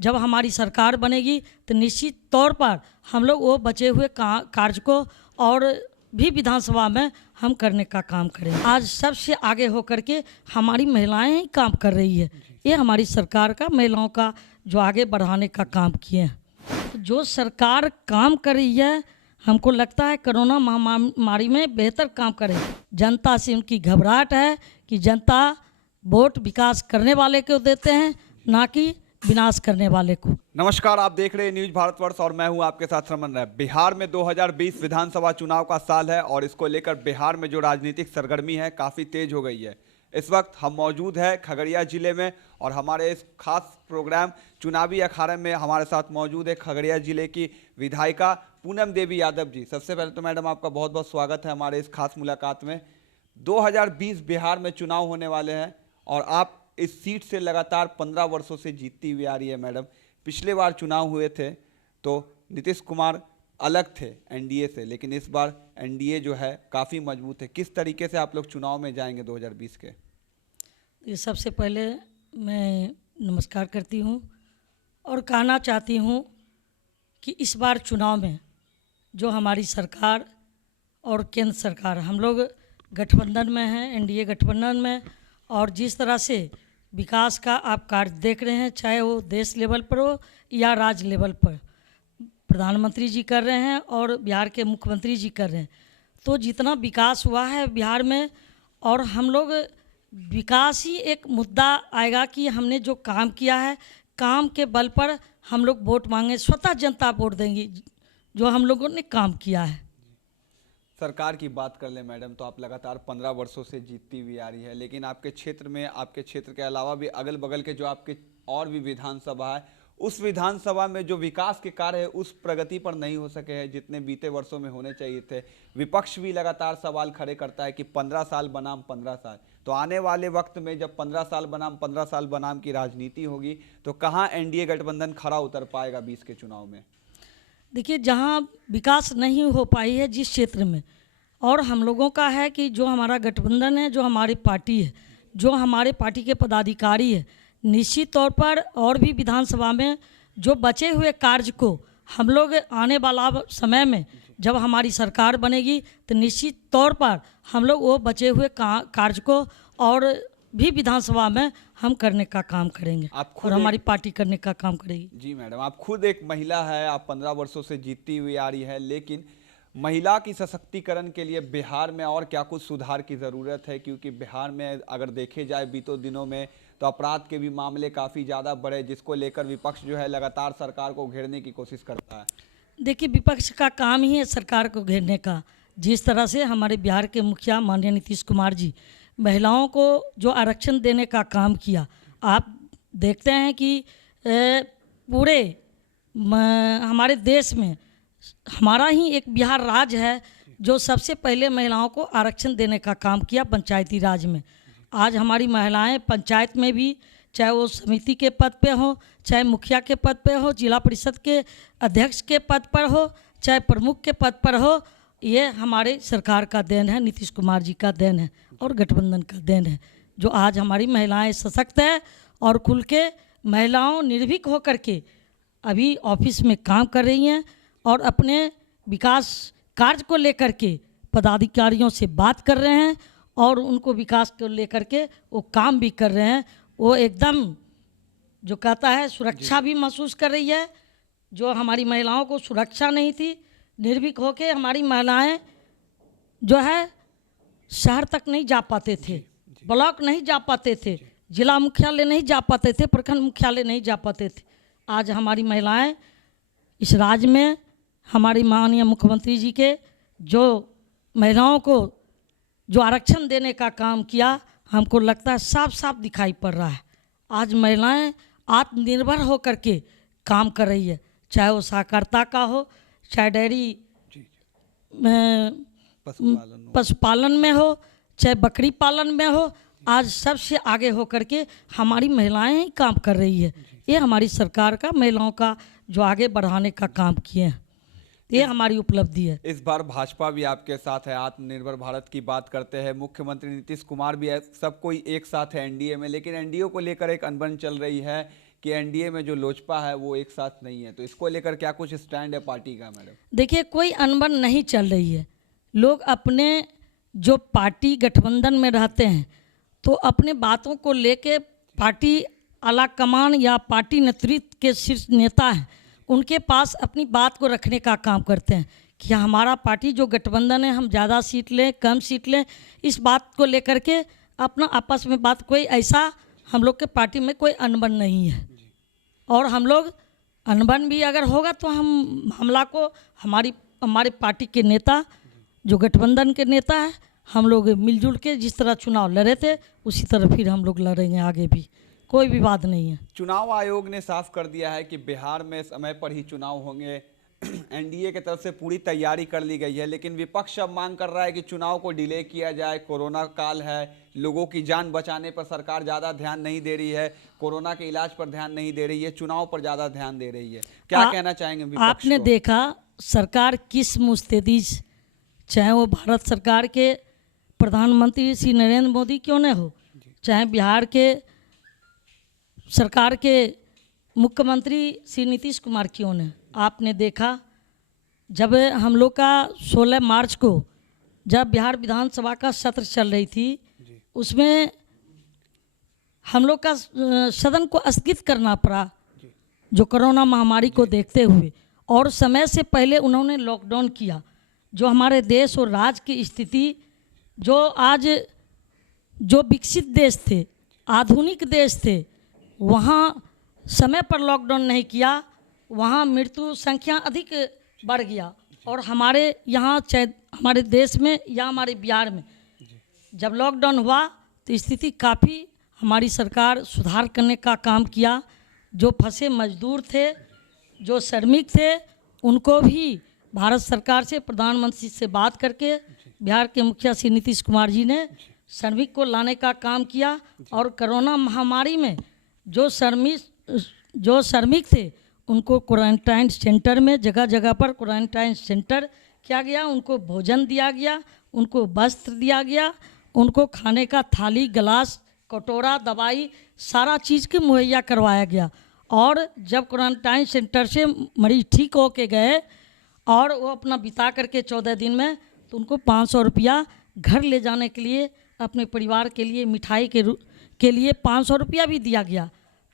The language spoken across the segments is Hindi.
जब हमारी सरकार बनेगी तो निश्चित तौर पर हम लोग वो बचे हुए कार्य को और भी विधानसभा में हम करने का काम करेंगे। आज सबसे आगे होकर के हमारी महिलाएं ही काम कर रही है। ये हमारी सरकार का महिलाओं का जो आगे बढ़ाने का काम किए हैं। जो सरकार काम कर रही है, हमको लगता है कोरोना महामारी में बेहतर काम करे। जनता से उनकी घबराहट है कि जनता वोट विकास करने वाले को देते हैं, ना कि विनाश करने वाले को। नमस्कार, आप देख रहे हैं न्यूज भारतवर्ष और मैं हूं आपके साथ रमन राय। बिहार में 2020 विधानसभा चुनाव का साल है और इसको लेकर बिहार में जो राजनीतिक सरगर्मी है काफ़ी तेज हो गई है। इस वक्त हम मौजूद है खगड़िया जिले में और हमारे इस खास प्रोग्राम चुनावी अखाड़े में हमारे साथ मौजूद है खगड़िया जिले की विधायिका पूनम देवी यादव जी। सबसे पहले तो मैडम आपका बहुत बहुत स्वागत है हमारे इस खास मुलाकात में। 2020 बिहार में चुनाव होने वाले हैं और आप इस सीट से लगातार 15 वर्षों से जीतती हुई आ रही है मैडम। पिछले बार चुनाव हुए थे तो नीतीश कुमार अलग थे एनडीए से, लेकिन इस बार एनडीए जो है काफ़ी मजबूत है। किस तरीके से आप लोग चुनाव में जाएंगे 2020 के? ये सबसे पहले मैं नमस्कार करती हूँ और कहना चाहती हूँ कि इस बार चुनाव में जो हमारी सरकार और केंद्र सरकार, हम लोग गठबंधन में हैं, एनडीए गठबंधन में, और जिस तरह से विकास का आप कार्य देख रहे हैं, चाहे वो देश लेवल पर हो या राज्य लेवल पर, प्रधानमंत्री जी कर रहे हैं और बिहार के मुख्यमंत्री जी कर रहे हैं। तो जितना विकास हुआ है बिहार में, और हम लोग विकास ही एक मुद्दा आएगा कि हमने जो काम किया है, काम के बल पर हम लोग वोट मांगे, स्वतः जनता वोट देंगी जो हम लोगों ने काम किया है। सरकार की बात कर ले मैडम, तो आप लगातार 15 वर्षों से जीतती हुई आ रही है, लेकिन आपके क्षेत्र में, आपके क्षेत्र के अलावा भी अगल बगल के जो आपके और भी विधानसभा है, उस विधानसभा में जो विकास के कार्य है उस प्रगति पर नहीं हो सके हैं जितने बीते वर्षों में होने चाहिए थे। विपक्ष भी लगातार सवाल खड़े करता है कि 15 साल बनाम 15 साल। तो आने वाले वक्त में जब 15 साल बनाम 15 साल बनाम की राजनीति होगी तो कहाँ एनडीए गठबंधन खड़ा उतर पाएगा 20 के चुनाव में? देखिए, जहाँ विकास नहीं हो पाई है जिस क्षेत्र में, और हम लोगों का है कि जो हमारा गठबंधन है, जो हमारी पार्टी है, जो हमारे पार्टी के पदाधिकारी है, निश्चित तौर पर और भी विधानसभा में जो बचे हुए कार्य को हम लोग आने वाला समय में जब हमारी सरकार बनेगी तो निश्चित तौर पर हम लोग वो बचे हुए कार्य को और भी विधानसभा में हम करने का काम करेंगे और हमारी पार्टी करने का काम करेगी। जी मैडम, आप खुद एक महिला है, आप 15 वर्षों से जीतती हुई आ रही है, लेकिन महिला की सशक्तिकरण के लिए बिहार में और क्या कुछ सुधार की ज़रूरत है? क्योंकि बिहार में अगर देखे जाए बीतों दिनों में तो अपराध के भी मामले काफ़ी ज़्यादा बढ़े, जिसको लेकर विपक्ष जो है लगातार सरकार को घेरने की कोशिश करता है। देखिए, विपक्ष का काम ही है सरकार को घेरने का। जिस तरह से हमारे बिहार के मुखिया माननीय नीतीश कुमार जी महिलाओं को जो आरक्षण देने का काम किया, आप देखते हैं कि पूरे हमारे देश में हमारा ही एक बिहार राज्य है जो सबसे पहले महिलाओं को आरक्षण देने का काम किया पंचायती राज में। आज हमारी महिलाएं पंचायत में भी, चाहे वो समिति के पद पे हो, चाहे मुखिया के पद पे हो, जिला परिषद के अध्यक्ष के पद पर हो, चाहे प्रमुख के पद पर हो, ये हमारे सरकार का देन है, नीतीश कुमार जी का देन है और गठबंधन का देन है, जो आज हमारी महिलाएं सशक्त है और खुल के महिलाओं निर्भीक होकर के अभी ऑफिस में काम कर रही हैं और अपने विकास कार्य को लेकर के पदाधिकारियों से बात कर रहे हैं और उनको विकास को लेकर के वो काम भी कर रहे हैं। वो एकदम जो कहता है सुरक्षा भी महसूस कर रही है, जो हमारी महिलाओं को सुरक्षा नहीं थी, निर्भीक होकर हमारी महिलाएं जो है शहर तक नहीं जा पाते थे, ब्लॉक नहीं जा पाते थे, जिला मुख्यालय नहीं जा पाते थे, प्रखंड मुख्यालय नहीं जा पाते थे। आज हमारी महिलाएं इस राज्य में हमारी माननीय मुख्यमंत्री जी के जो महिलाओं को जो आरक्षण देने का काम किया, हमको लगता है साफ साफ दिखाई पड़ रहा है। आज महिलाएं आत्मनिर्भर होकर के काम कर रही है, चाहे वो सहकारिता का हो, चाहे डेयरी पशुपालन में हो, चाहे बकरी पालन में हो। आज सबसे आगे होकर के हमारी महिलाएं ही काम कर रही है। ये हमारी सरकार का महिलाओं का जो आगे बढ़ाने का काम किए हैं, ये हमारी उपलब्धि है। इस बार भाजपा भी आपके साथ है, आत्मनिर्भर भारत की बात करते हैं, मुख्यमंत्री नीतीश कुमार भी है, सब कोई एक साथ है एनडीए में, लेकिन एनडीए को लेकर एक अनबन चल रही है कि एनडीए में जो लोजपा है वो एक साथ नहीं है, तो इसको लेकर क्या कुछ स्टैंड है पार्टी का मैडम? देखिए, कोई अनबन नहीं चल रही है। लोग अपने जो पार्टी गठबंधन में रहते हैं तो अपने बातों को लेके पार्टी आला कमान या पार्टी नेतृत्व के शीर्ष नेता हैं उनके पास अपनी बात को रखने का काम करते हैं कि हमारा पार्टी जो गठबंधन है हम ज़्यादा सीट लें कम सीट लें, इस बात को लेकर के अपना आपस में बात, कोई ऐसा हम लोग के पार्टी में कोई अनबन नहीं है। और हम लोग अनबन भी अगर होगा तो हम हमला को हमारे पार्टी के नेता जो गठबंधन के नेता है हम लोग मिलजुल के जिस तरह चुनाव लड़े थे उसी तरह फिर हम लोग लड़ेंगे आगे भी, कोई विवाद नहीं है। चुनाव आयोग ने साफ कर दिया है कि बिहार में समय पर ही चुनाव होंगे। एनडीए की तरफ से पूरी तैयारी कर ली गई है, लेकिन विपक्ष अब मांग कर रहा है कि चुनाव को डिले किया जाए। कोरोना काल है, लोगों की जान बचाने पर सरकार ज़्यादा ध्यान नहीं दे रही है, कोरोना के इलाज पर ध्यान नहीं दे रही है, चुनाव पर ज़्यादा ध्यान दे रही है। क्या कहना चाहेंगे विपक्ष आपने को? देखा सरकार किस मुस्तैदी, चाहे वो भारत सरकार के प्रधानमंत्री श्री नरेंद्र मोदी क्यों न हो, चाहे बिहार के सरकार के मुख्यमंत्री श्री नीतीश कुमार क्यों न, आपने देखा जब हम लोग का 16 मार्च को जब बिहार विधानसभा का सत्र चल रही थी उसमें हम लोग का सदन को स्थगित करना पड़ा जो कोरोना महामारी को देखते हुए, और समय से पहले उन्होंने लॉकडाउन किया। जो हमारे देश और राज्य की स्थिति, जो आज जो विकसित देश थे, आधुनिक देश थे, वहाँ समय पर लॉकडाउन नहीं किया, वहाँ मृत्यु संख्या अधिक बढ़ गया। और हमारे यहाँ चाहे हमारे देश में या हमारे बिहार में जब लॉकडाउन हुआ तो स्थिति काफ़ी हमारी सरकार सुधार करने का काम किया। जो फंसे मजदूर थे, जो श्रमिक थे, उनको भी भारत सरकार से प्रधानमंत्री से बात करके बिहार के मुखिया श्री नीतीश कुमार जी ने श्रमिक को लाने का काम किया। और कोरोना महामारी में जो श्रमिक थे उनको क्वारंटाइन सेंटर में जगह जगह पर क्वारंटाइन सेंटर किया गया, उनको भोजन दिया गया, उनको वस्त्र दिया गया, उनको खाने का थाली गिलास कटोरा दवाई सारा चीज़ के मुहैया करवाया गया। और जब क्वारंटाइन सेंटर से मरीज ठीक हो के गए और वो अपना बिता करके 14 दिन में, तो उनको 500 रुपया घर ले जाने के लिए अपने परिवार के लिए मिठाई के लिए 500 रुपया भी दिया गया।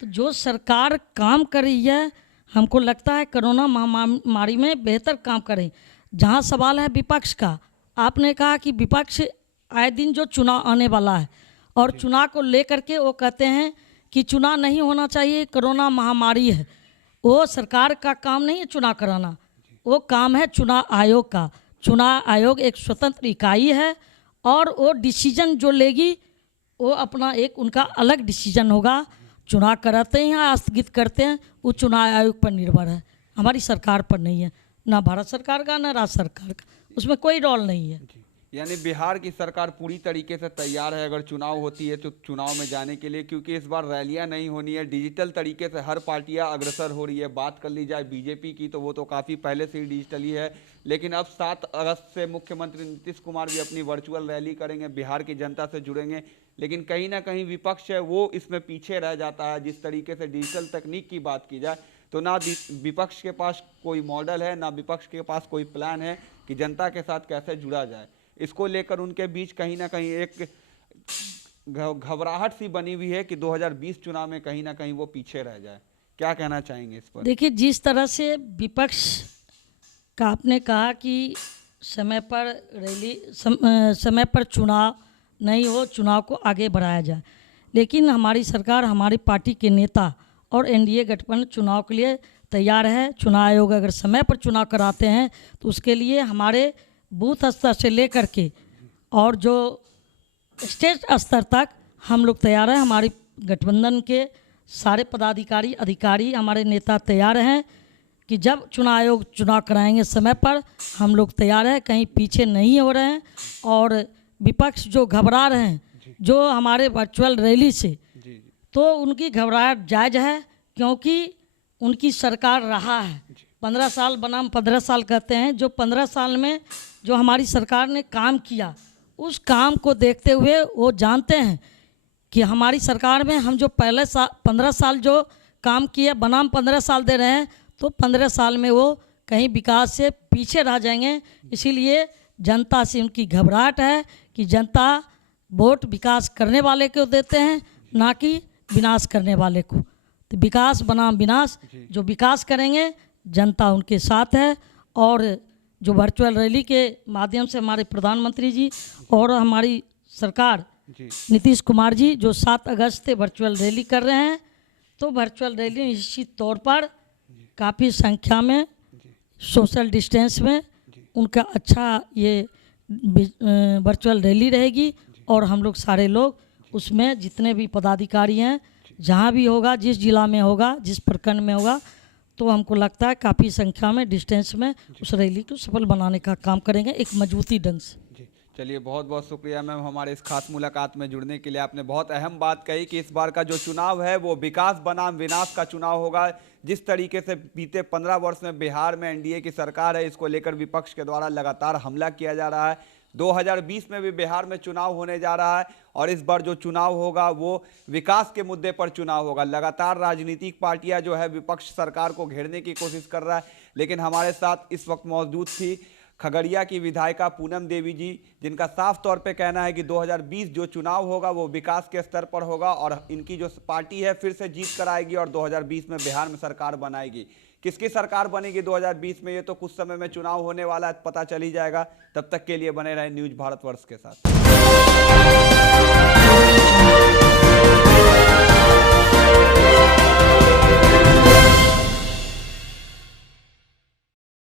तो जो सरकार काम कर रही है हमको लगता है कोरोना महामारी में बेहतर काम करें। जहाँ सवाल है विपक्ष का, आपने कहा कि विपक्ष आए दिन जो चुनाव आने वाला है और चुनाव को लेकर के वो कहते हैं कि चुनाव नहीं होना चाहिए, कोरोना महामारी है। वो सरकार का काम नहीं है चुनाव कराना, वो काम है चुनाव आयोग का। चुनाव आयोग एक स्वतंत्र इकाई है और वो डिसीजन जो लेगी वो अपना एक उनका अलग डिसीजन होगा। चुनाव कराते हैं या स्थगित करते हैं वो चुनाव आयोग पर निर्भर है, हमारी सरकार पर नहीं है, ना भारत सरकार का ना राज्य सरकार का, उसमें कोई रोल नहीं है। यानी बिहार की सरकार पूरी तरीके से तैयार है अगर चुनाव होती है तो चुनाव में जाने के लिए, क्योंकि इस बार रैलियां नहीं होनी है, डिजिटल तरीके से हर पार्टियां अग्रसर हो रही है। बात कर ली जाए बीजेपी की तो वो तो काफ़ी पहले से ही डिजिटली है, लेकिन अब 7 अगस्त से मुख्यमंत्री नीतीश कुमार भी अपनी वर्चुअल रैली करेंगे, बिहार की जनता से जुड़ेंगे। लेकिन कहीं ना कहीं विपक्ष है वो इसमें पीछे रह जाता है। जिस तरीके से डिजिटल तकनीक की बात की जाए तो ना विपक्ष के पास कोई मॉडल है, ना विपक्ष के पास कोई प्लान है कि जनता के साथ कैसे जुड़ा जाए। इसको लेकर उनके बीच कहीं ना कहीं एक घबराहट सी बनी हुई है कि 2020 चुनाव में कहीं ना कहीं वो पीछे रह जाए। क्या कहना चाहेंगे इस पर? देखिए, जिस तरह से विपक्ष का आपने कहा कि समय पर चुनाव नहीं हो, चुनाव को आगे बढ़ाया जाए, लेकिन हमारी सरकार, हमारी पार्टी के नेता और एनडीए गठबंधन चुनाव के लिए तैयार है। चुनाव आयोग अगर समय पर चुनाव कराते हैं तो उसके लिए हमारे बूथ स्तर से लेकर के और जो स्टेट स्तर तक हम लोग तैयार हैं। हमारी गठबंधन के सारे पदाधिकारी अधिकारी हमारे नेता तैयार हैं कि जब चुनाव आयोग चुनाव कराएंगे समय पर, हम लोग तैयार हैं, कहीं पीछे नहीं हो रहे हैं। और विपक्ष जो घबरा रहे हैं जो हमारे वर्चुअल रैली से, तो उनकी घबराहट जायज़ है, क्योंकि उनकी सरकार रहा है 15 साल बनाम 15 साल कहते हैं। जो 15 साल में जो हमारी सरकार ने काम किया उस काम को देखते हुए वो जानते हैं कि हमारी सरकार में हम जो पहले 15 साल जो काम किया, बनाम 15 साल दे रहे हैं तो 15 साल में वो कहीं विकास से पीछे रह जाएंगे। इसीलिए जनता से उनकी घबराहट है कि जनता वोट विकास करने वाले को देते हैं, ना कि विनाश करने वाले को। तो विकास बनाम विनाश, जो विकास करेंगे जनता उनके साथ है। और जो वर्चुअल रैली के माध्यम से हमारे प्रधानमंत्री जी और हमारी सरकार नीतीश कुमार जी जो 7 अगस्त से वर्चुअल रैली कर रहे हैं, तो वर्चुअल रैली निश्चित तौर पर काफ़ी संख्या में सोशल डिस्टेंस में उनका अच्छा ये वर्चुअल रैली रहेगी। और हम लोग सारे लोग उसमें जितने भी पदाधिकारी हैं, जहाँ भी होगा, जिस जिला में होगा, जिस प्रखंड में होगा, तो हमको लगता है काफ़ी संख्या में डिस्टेंस में उस रैली को सफल बनाने का काम करेंगे एक मजबूती ढंग से। जी चलिए, बहुत बहुत शुक्रिया मैम हमारे इस खास मुलाकात में जुड़ने के लिए। आपने बहुत अहम बात कही कि इस बार का जो चुनाव है वो विकास बनाम विनाश का चुनाव होगा। जिस तरीके से बीते 15 वर्ष में बिहार में एनडीए की सरकार है, इसको लेकर विपक्ष के द्वारा लगातार हमला किया जा रहा है। 2020 में भी बिहार में चुनाव होने जा रहा है और इस बार जो चुनाव होगा वो विकास के मुद्दे पर चुनाव होगा। लगातार राजनीतिक पार्टियां जो है विपक्ष सरकार को घेरने की कोशिश कर रहा है, लेकिन हमारे साथ इस वक्त मौजूद थी खगड़िया की विधायिका पूनम देवी जी, जिनका साफ तौर पे कहना है कि 2020 जो चुनाव होगा वो विकास के स्तर पर होगा और इनकी जो पार्टी है फिर से जीत कर आएगी और 2020 में बिहार में सरकार बनाएगी। किसकी सरकार बनेगी 2020 में, ये तो कुछ समय में चुनाव होने वाला है, पता चल ही जाएगा। तब तक के लिए बने रहे न्यूज़ भारतवर्ष के साथ।